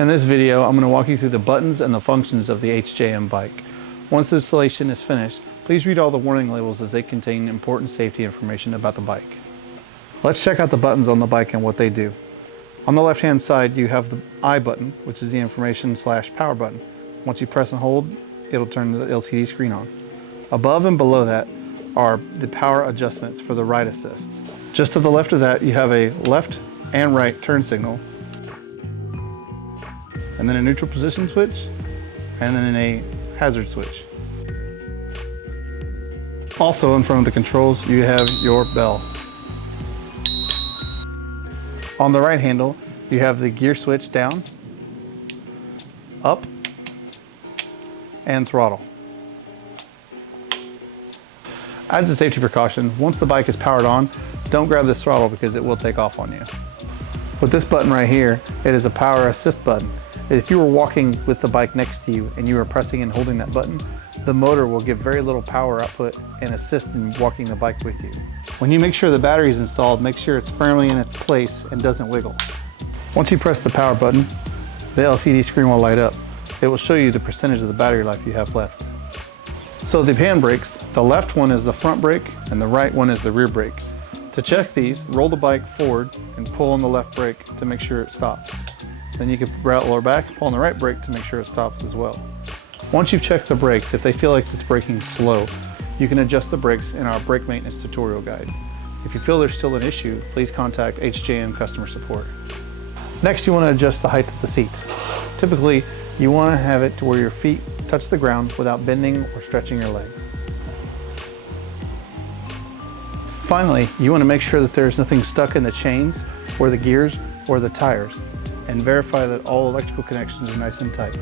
In this video, I'm going to walk you through the buttons and the functions of the HJM bike. Once the installation is finished, please read all the warning labels as they contain important safety information about the bike. Let's check out the buttons on the bike and what they do. On the left-hand side, you have the I button, which is the information/power button. Once you press and hold, it'll turn the LCD screen on. Above and below that are the power adjustments for the ride assist. Just to the left of that, you have a left and right turn signal, and then a neutral position switch, and then a hazard switch. Also in front of the controls, you have your bell. On the right handle, you have the gear switch down, up, and throttle. As a safety precaution, once the bike is powered on, don't grab this throttle because it will take off on you. With this button right here, it is a power assist button. If you were walking with the bike next to you and you are pressing and holding that button, the motor will give very little power output and assist in walking the bike with you. When you make sure the battery is installed, make sure it's firmly in its place and doesn't wiggle. Once you press the power button, the LCD screen will light up. It will show you the percentage of the battery life you have left. So the hand brakes, the left one is the front brake and the right one is the rear brake. To check these, roll the bike forward and pull on the left brake to make sure it stops. Then you can roll back, pull on the right brake to make sure it stops as well. Once you've checked the brakes, if they feel like it's braking slow, you can adjust the brakes in our brake maintenance tutorial guide. If you feel there's still an issue, please contact HJM customer support. Next, you want to adjust the height of the seat. Typically, you want to have it to where your feet touch the ground without bending or stretching your legs. Finally, you want to make sure that there's nothing stuck in the chains or the gears or the tires, and verify that all electrical connections are nice and tight.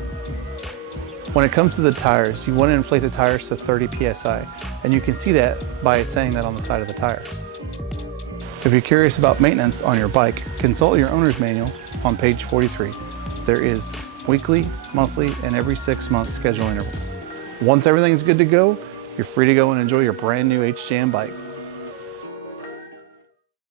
When it comes to the tires, you want to inflate the tires to 30 psi, and you can see that by saying that on the side of the tire. If you're curious about maintenance on your bike, consult your owner's manual on page 43. There is weekly, monthly, and every 6-month schedule intervals. Once everything's good to go, you're free to go and enjoy your brand new HJM bike.